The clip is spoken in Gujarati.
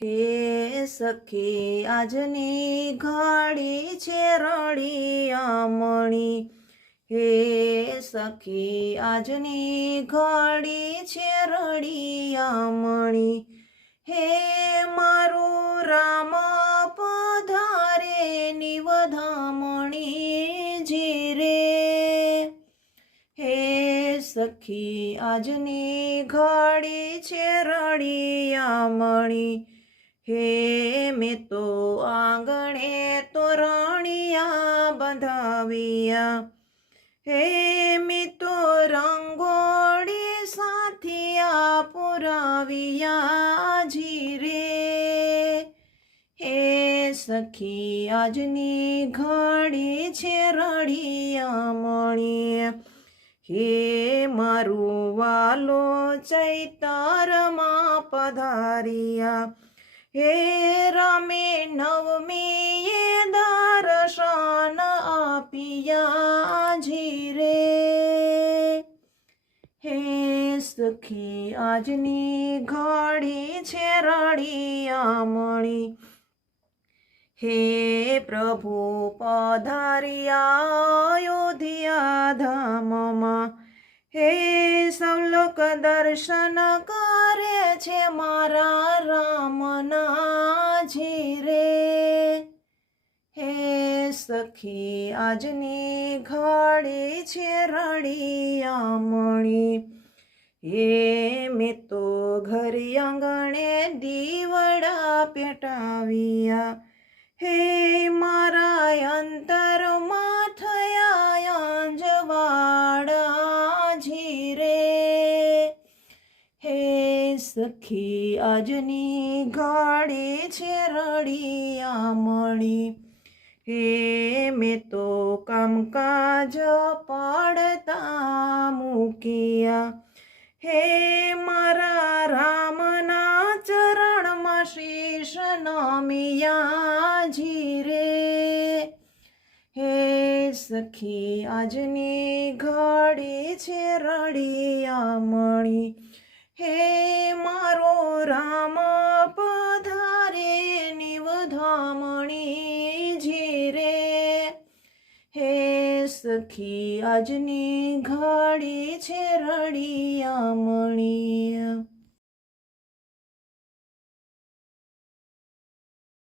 હે સખી આજની ઘડી છે રળિયામણી, હે સખી આજની ઘડી છે રળિયામણી, હે મારું રામ પધારે નિવધામણી જીરે, હે સખી આજની ઘડી છે રળિયામણી, હે મેં તો આંગણે તોરણિયા બંધાવ્યા, હે મેં તો રંગોળી સાથિયા પુરાવ્યા જીરે, હે સખી આજની ઘડી છે રળિયામણી, હે મારું વાલો ચૈતરમાં પધાર્યા, હે રામે નવમીએ દર્શન આપ્યા જીરે, હે સખી આજની ઘડી છે રળિયામણી, હે પ્રભુ પધાર્યા અયોધ્યા ધામમાં, હે સૌ લોક દર્શન કરે છે મારા રામના જીરે, હે સખી આજની ઘડી છે રળિયામણી, હે મેં તો ઘર આંગણે દીવડા પેટાવ્યા, હે મારા અંતરમાં થયા અંજવાળા જીરે, હે સખી આજની ઘડી છે રળિયામણી, હે મેં તો કામકાજ પડતા મૂક્યા, હે મારા રામના ચરણમાં શીશ નમ્યા જીરે, હે સખી આજની ઘડી છે રળિયામણી, હે મારો રામ પધારે નિવધામણી જીરે, હે સખી આજની ઘડી છે રળિયામણી.